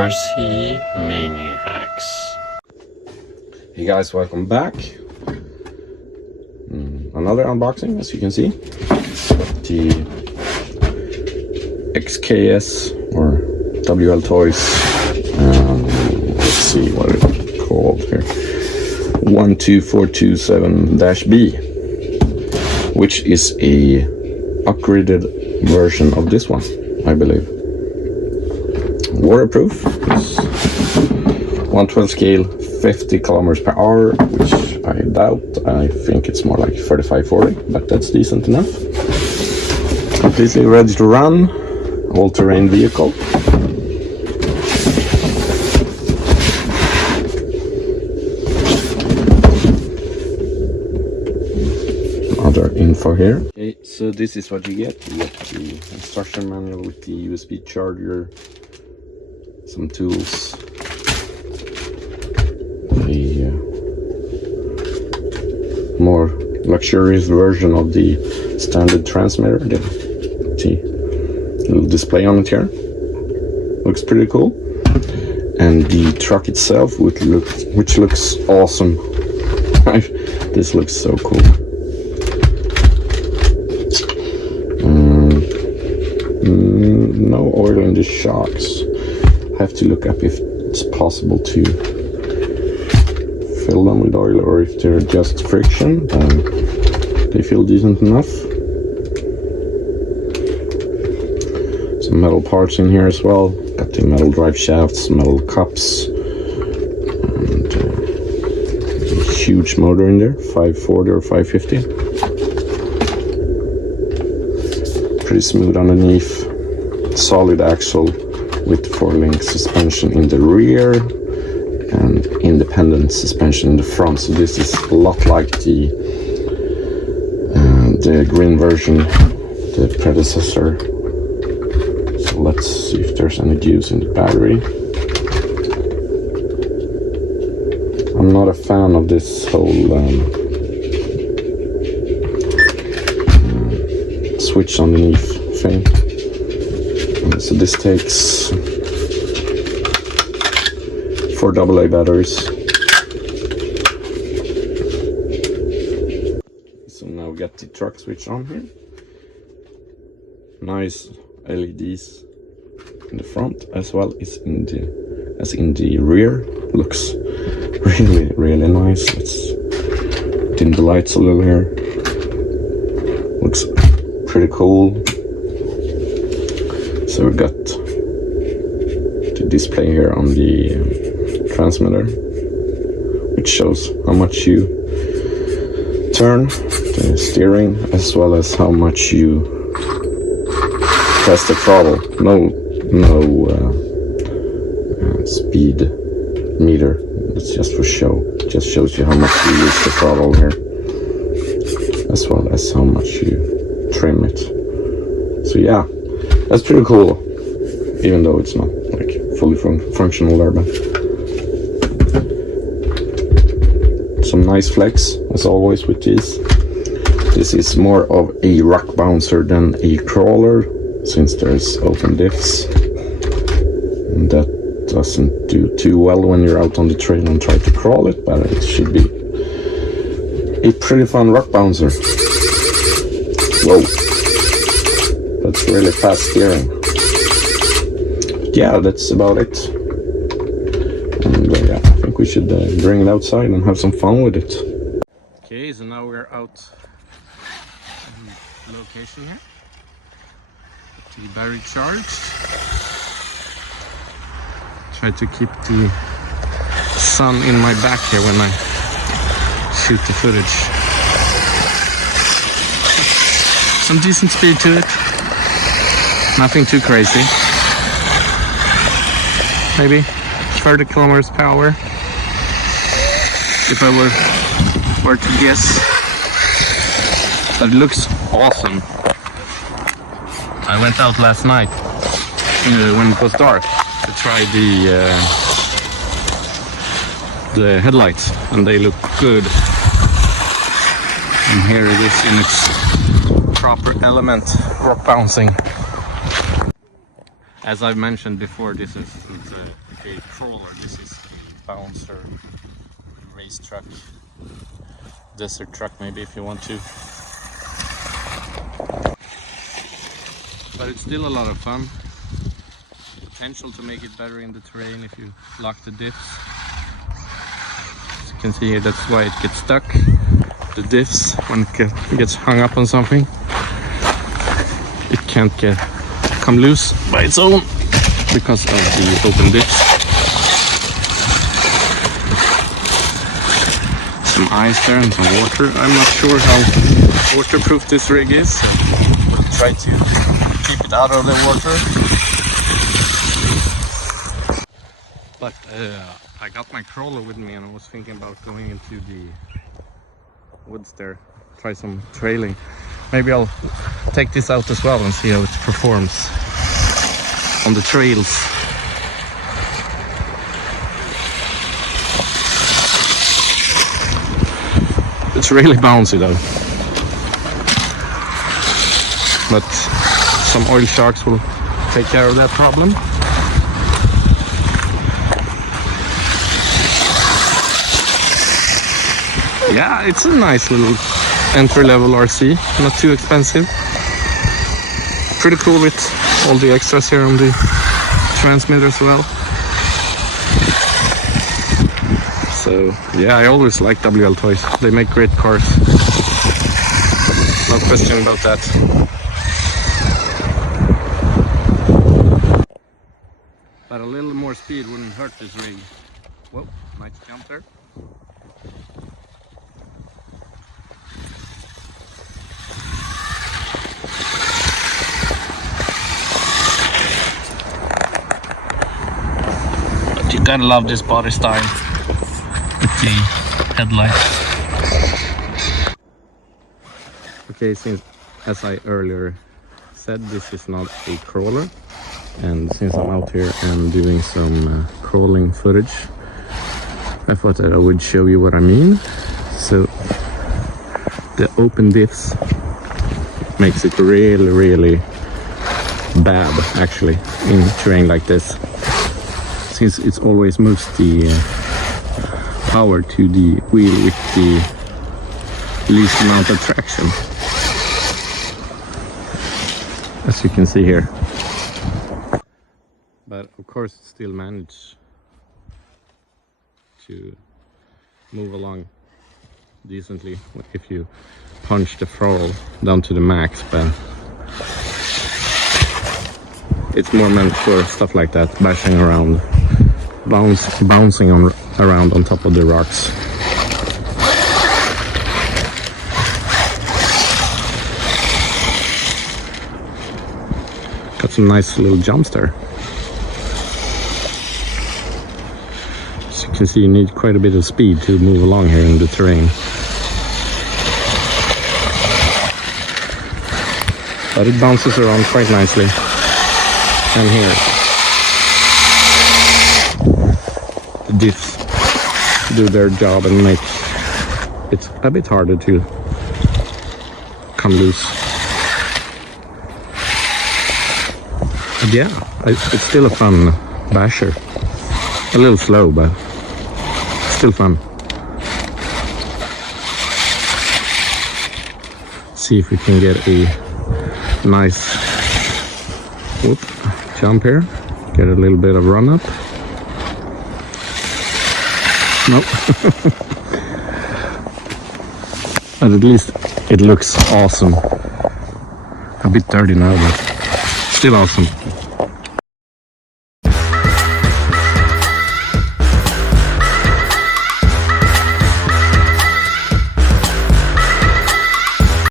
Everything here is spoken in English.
RC Maniacs. Hey guys, welcome back. Another unboxing, as you can see. The XKS or WLTOYS. Let's see what it's called here. 12427-B, which is a upgraded version of this one, I believe. Waterproof. It's 112 scale, 50 kilometers per hour, which I doubt. I think it's more like 35-40, but that's decent enough. Completely ready to run. All-terrain vehicle. Other info here. Okay, so this is what you get. You get the instruction manual with the USB charger, some tools, a more luxurious version of the standard transmitter. The little display on it here looks pretty cool, and the truck itself, which looks awesome. This looks so cool. No oil in the shocks. Have to look up if it's possible to fill them with oil or if they're just friction. They feel decent enough. Some metal parts in here as well. Got the metal drive shafts, metal cups, and a huge motor in there, 540 or 550. Pretty smooth underneath. Solid axle with 4-link suspension in the rear and independent suspension in the front. So this is a lot like the green version, the predecessor. So let's see if there's any juice in the battery. I'm not a fan of this whole switch underneath thing. So this takes 4 AA batteries. So now we got the truck switch on here. Nice LEDs in the front as well as in the rear. Looks really nice. Let's dim the lights a little here. Looks pretty cool. So we've got the display here on the transmitter, which shows how much you turn the steering as well as how much you press the throttle. No speed meter. It's just for show. It just shows you how much you use the throttle here, as well as how much you trim it. So yeah. That's pretty cool, even though it's not like fully functional there, but some nice flex as always with these. This is more of a rock bouncer than a crawler, since there's open diffs, and that doesn't do too well when you're out on the trail and try to crawl it, but it should be a pretty fun rock bouncer. Whoa. That's really fast steering. Yeah, that's about it. And yeah, I think we should bring it outside and have some fun with it. Okay, so now we're out on location here. The battery charged. Try to keep the sun in my back here when I shoot the footage. Some decent speed to it. Nothing too crazy. Maybe 30 kilometers per hour, if I were to guess. But it looks awesome. I went out last night when it was dark to try the headlights, and they look good. And here it is in its proper element, rock bouncing. As I've mentioned before, this is a crawler. This is a bouncer, race truck, desert truck maybe if you want to. But it's still a lot of fun. Potential to make it better in the terrain if you lock the diffs. As you can see here, that's why it gets stuck. The diffs, when it gets hung up on something, it can't come loose by its own because of the open diffs. Some ice there and some water. I'm not sure how waterproof this rig is, so we'll try to keep it out of the water. But I got my crawler with me and I was thinking about going into the woods there, try some trailing. Maybe I'll take this out as well and see how it performs on the trails. It's really bouncy though, but some oil sharks will take care of that problem. Yeah, it's a nice little entry-level RC, not too expensive. Pretty cool with all the extras here on the transmitter as well. So yeah, I always like WLTOYS. They make great cars. No question about that. But a little more speed wouldn't hurt this rig. Whoa, nice jump there. But you gotta love this body style with the headlights. Okay, since as I earlier said, this is not a crawler, and since I'm out here and doing some crawling footage, I thought that I would show you what I mean. So the open diffs makes it really bad actually in terrain like this, since it's always moves the power to the wheel with the least amount of traction, as you can see here. But of course it still manages to move along decently if you punch the throttle down to the max, but it's more meant for stuff like that, bashing around, bouncing around on top of the rocks. Got some nice little jumps there. As you can see, you need quite a bit of speed to move along here in the terrain. But it bounces around quite nicely. And here, the diffs do their job and make it a bit harder to come loose. But yeah, it's still a fun basher. A little slow, but still fun. See if we can get a nice jump here, get a little bit of run up. Nope. But at least it looks awesome. A bit dirty now, but still awesome.